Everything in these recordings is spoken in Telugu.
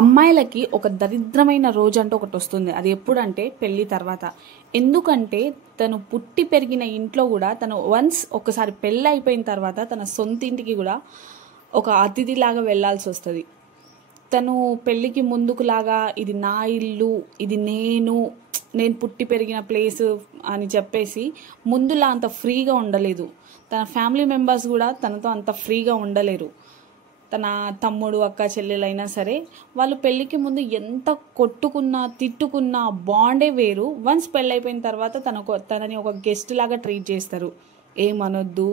అమ్మాయిలకి ఒక దరిద్రమైన రోజు అంటూ ఒకటి వస్తుంది. అది ఎప్పుడంటే పెళ్లి తర్వాత. ఎందుకంటే తను పుట్టి పెరిగిన ఇంట్లో కూడా తను వన్స్ ఒకసారి పెళ్ళి అయిపోయిన తర్వాత తన సొంత ఇంటికి కూడా ఒక అతిథిలాగా వెళ్ళాల్సి వస్తుంది. తను పెళ్ళికి ముందుకులాగా ఇది నా ఇల్లు, ఇది నేను పుట్టి పెరిగిన ప్లేస్ అని చెప్పేసి ముందులా అంత ఫ్రీగా ఉండలేదు. తన ఫ్యామిలీ మెంబర్స్ కూడా తనతో అంత ఫ్రీగా ఉండలేరు. తన తమ్ముడు అక్క చెల్లెలైనా సరే వాళ్ళు పెళ్ళికి ముందు ఎంత కొట్టుకున్నా తిట్టుకున్నా బాండే వేరు. వన్స్ పెళ్ళైపోయిన తర్వాత తనని ఒక గెస్ట్ లాగా ట్రీట్ చేస్తారు. ఏమనొద్దు,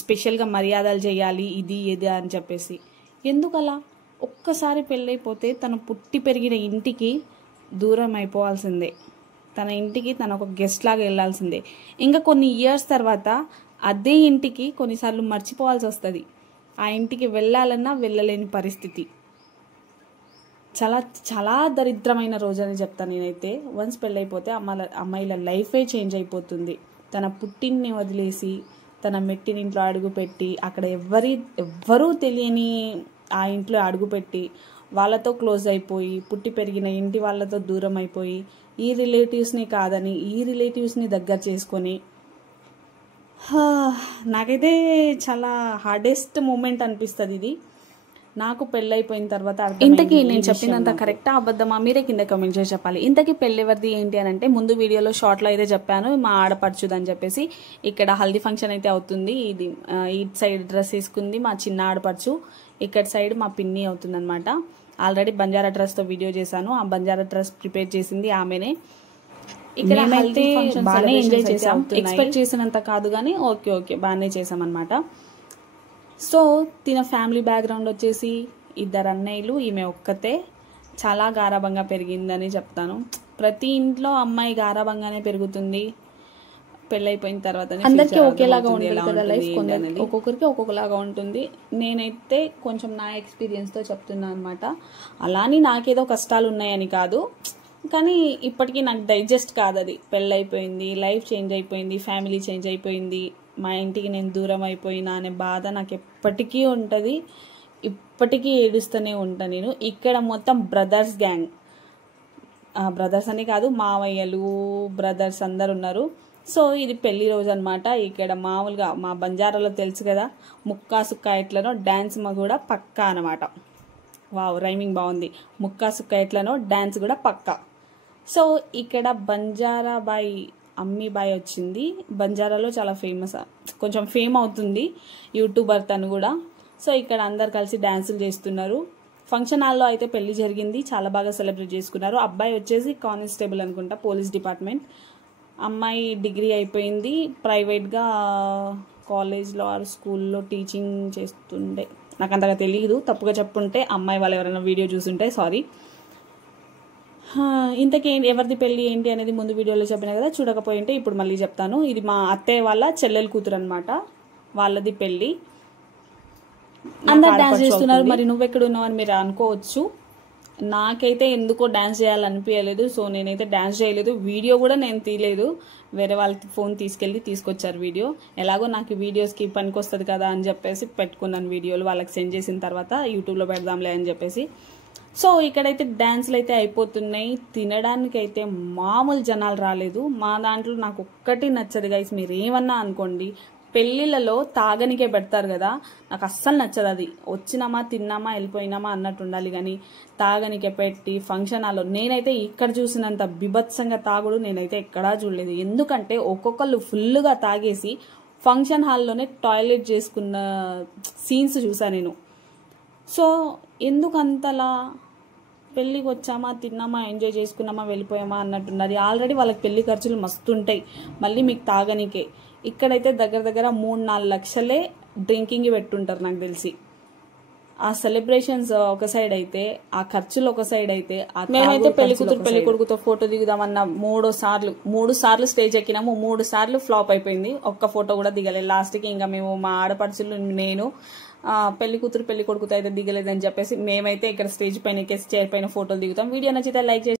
స్పెషల్గా మర్యాదలు చేయాలి, ఇది అని చెప్పేసి. ఎందుకలా? ఒక్కసారి పెళ్ళైపోతే తను పుట్టి పెరిగిన ఇంటికి దూరం అయిపోవాల్సిందే. తన ఇంటికి తను ఒక గెస్ట్ లాగా వెళ్ళాల్సిందే. ఇంకా కొన్ని ఇయర్స్ తర్వాత అదే ఇంటికి కొన్నిసార్లు మర్చిపోవాల్సి వస్తుంది. ఆ ఇంటికి వెళ్ళాలన్నా వెళ్ళలేని పరిస్థితి. చాలా చాలా దరిద్రమైన రోజు అని చెప్తాను నేనైతే. వన్స్ పెళ్ళైపోతే అమ్మాయిల లైఫే చేంజ్ అయిపోతుంది. తన పుట్టిన్ని వదిలేసి తన మెట్టినింట్లో అడుగుపెట్టి అక్కడ ఎవ్వరూ తెలియని ఆ ఇంట్లో అడుగుపెట్టి వాళ్ళతో క్లోజ్ అయిపోయి పుట్టి పెరిగిన ఇంటి వాళ్ళతో దూరం అయిపోయి ఈ రిలేటివ్స్ని కాదని ఈ రిలేటివ్స్ని దగ్గర చేసుకొని నాకైతే చాలా హార్డెస్ట్ మూమెంట్ అనిపిస్తుంది ఇది. నాకు పెళ్ళైపోయిన తర్వాత ఇంతకీ నేను చెప్పినంత కరెక్టా అబద్ధమా మీరే కింద కామెంట్ చేసి చెప్పాలి. ఇంతకీ పెళ్ళెవరిది ఏంటి అని అంటే ముందు వీడియోలో షార్ట్లో అయితే చెప్పాను, మా ఆడపడుచుదని చెప్పేసి. ఇక్కడ హల్దీ ఫంక్షన్ అయితే అవుతుంది. ఇది ఇటు సైడ్ డ్రెస్ వేసుకుంది మా చిన్న ఆడపడుచు, ఇక్కడ సైడ్ మా పిన్ని అవుతుంది అనమాట. ఆల్రెడీ బంజారా డ్రెస్తో వీడియో చేశాను. ఆ బంజారా డ్రెస్ ప్రిపేర్ చేసింది ఆమెనే. ఇక్కడ హల్దీ ఫంక్షన్ బాగానే ఎంజాయ్ చేసాం. ఎక్స్పెక్ట్ చేసినంత కాదు కానీ ఓకే బాగానే చేసాం అనమాట. సో తిన ఫ్యామిలీ బ్యాక్గ్రౌండ్ వచ్చేసి 2 అన్నయ్యలు, ఈమె ఒక్కతే. చాలా గారాబంగా పెరిగిందని చెప్తాను. ప్రతి ఇంట్లో అమ్మాయి గారాబంగానే పెరుగుతుంది. పెళ్ళైపోయిన తర్వాత అందరికీ ఒకేలాగా ఉంటుంది కదా లైఫ్, ఒక్కొక్కరికి ఒక్కొక్కలాగా ఉంటుంది. నేనైతే కొంచెం నా ఎక్స్పీరియన్స్తో చెప్తున్నాను అనమాట. అలానే నాకేదో కష్టాలు ఉన్నాయని కాదు, కానీ ఇప్పటికీ నాకు డైజెస్ట్ కాదు అది. పెళ్ళైపోయింది, లైఫ్ చేంజ్ అయిపోయింది, ఫ్యామిలీ చేంజ్ అయిపోయింది, మా ఇంటికి నేను దూరం అయిపోయినా అనే బాధ నాకు ఎప్పటికీ ఉంటుంది. ఇప్పటికీ ఏడుస్తూనే ఉంటాను నేను. ఇక్కడ మొత్తం బ్రదర్స్ గ్యాంగ్, బ్రదర్స్ అని కాదు మావయ్యలు బ్రదర్స్ అందరు ఉన్నారు. సో ఇది పెళ్లి రోజు అనమాట. ఇక్కడ మామూలుగా మా బంజారాలో తెలుసు కదా, ముక్కా సుక్కా ఎట్లనో డ్యాన్స్ కూడా పక్కా అనమాట. వావ్, రైమింగ్ బాగుంది. ముక్కా సుక్కా ఎట్లనో డ్యాన్స్ కూడా పక్కా. సో ఇక్కడ బంజారా బాయ్ అమ్మీ బాయ్ వచ్చింది. బంజారాలో చాలా ఫేమస్, కొంచెం ఫేమ్ అవుతుంది, యూట్యూబర్ తను కూడా. సో ఇక్కడ అందరు కలిసి డ్యాన్సులు చేస్తున్నారు. ఫంక్షన్ హాల్లో అయితే పెళ్లి జరిగింది, చాలా బాగా సెలబ్రేట్ చేసుకున్నారు. అబ్బాయి వచ్చేసి కానిస్టేబుల్ అనుకుంటా, పోలీస్ డిపార్ట్మెంట్. అమ్మాయి డిగ్రీ అయిపోయింది, ప్రైవేట్గా కాలేజ్లో ఆర్ స్కూల్లో టీచింగ్ చేస్తుండే. నాకు అంతగా తెలియదు, తప్పుగా చెప్పుంటే అమ్మాయి వాళ్ళు ఎవరైనా వీడియో చూసుంటే సారీ. ఇంతకీ ఎవరిది పెళ్ళి ఏంటి అనేది ముందు వీడియోలో చెప్పినా కదా, చూడకపోయింటే ఇప్పుడు మళ్ళీ చెప్తాను. ఇది మా అత్తయ్య వాళ్ళ చెల్లెలు కూతురు అనమాట, వాళ్ళది పెళ్ళి. అందరు డాన్స్ చేస్తున్నారు. మరి నువ్వెక్కడ ఉన్నావు అని మీరు అనుకోవచ్చు. నాకైతే ఎందుకో డాన్స్ చేయాలనిపించలేదు, సో నేనైతే డాన్స్ చేయలేదు. వీడియో కూడా నేను తీయలేదు, వేరే వాళ్ళకి ఫోన్ తీసుకొచ్చారు వీడియో. ఎలాగో నాకు వీడియోస్కి పనికి వస్తుంది కదా అని చెప్పేసి పెట్టుకున్నాను వీడియోలు. వాళ్ళకి సెండ్ చేసిన తర్వాత యూట్యూబ్లో పెడదాంలే అని చెప్పేసి. సో ఇక్కడైతే డాన్స్లు అయితే అయిపోతున్నాయి. తినడానికి అయితే మామూలు జనాలు రాలేదు. మా దాంట్లో నాకు ఒక్కటి నచ్చదు గైస్, మీరు ఏమన్నా అనుకోండి, పెళ్ళిళ్ళలో తాగనికే పెడతారు కదా, నాకు అస్సలు నచ్చదు అది. వచ్చినామా తిన్నామా వెళ్ళిపోయినామా అన్నట్టు ఉండాలి, కానీ తాగనికే పెట్టి ఫంక్షన్ హాల్లో నేనైతే ఇక్కడ చూసినంత బిభత్సంగా తాగుడు నేనైతే ఎక్కడా చూడలేదు. ఎందుకంటే ఒక్కొక్కళ్ళు ఫుల్గా తాగేసి ఫంక్షన్ హాల్లోనే టాయిలెట్ చేసుకున్న సీన్స్ చూసాను నేను. సో ఎందుకు అంతలా? పెళ్ళికి వచ్చామా తిన్నామా ఎంజాయ్ చేసుకున్నామా వెళ్ళిపోయామా అన్నట్టున్నది. ఆల్రెడీ వాళ్ళకి పెళ్లి ఖర్చులు మస్తు ఉంటాయి, మళ్ళీ మీకు తాగనికే. ఇక్కడైతే దగ్గర 3-4 లక్షలే డ్రింకింగ్ పెట్టుంటారు నాకు తెలిసి. ఆ సెలబ్రేషన్స్ ఒక సైడ్ అయితే, ఆ ఖర్చులు ఒక సైడ్ అయితే, మేమైతే పెళ్లి కూతురు పెళ్లి కొడుకుతో ఫోటో దిగుదామన్న 3 సార్లు స్టేజ్ ఎక్కినాము, 3 సార్లు ఫ్లాప్ అయిపోయింది. ఒక్క ఫోటో కూడా దిగలేదు. లాస్ట్కి ఇంకా మేము మా ఆడపడుచులు నేను పెళ్లి కూతురు పెళ్లి కొడుకుతో అయితే దిగలేదని చెప్పేసి మేమైతే ఇక్కడ స్టేజ్ పైన ఎక్కేసి చైర్ పైన ఫోటోలు దిగుతాం. వీడియో నచ్చితే లైక్ చేసి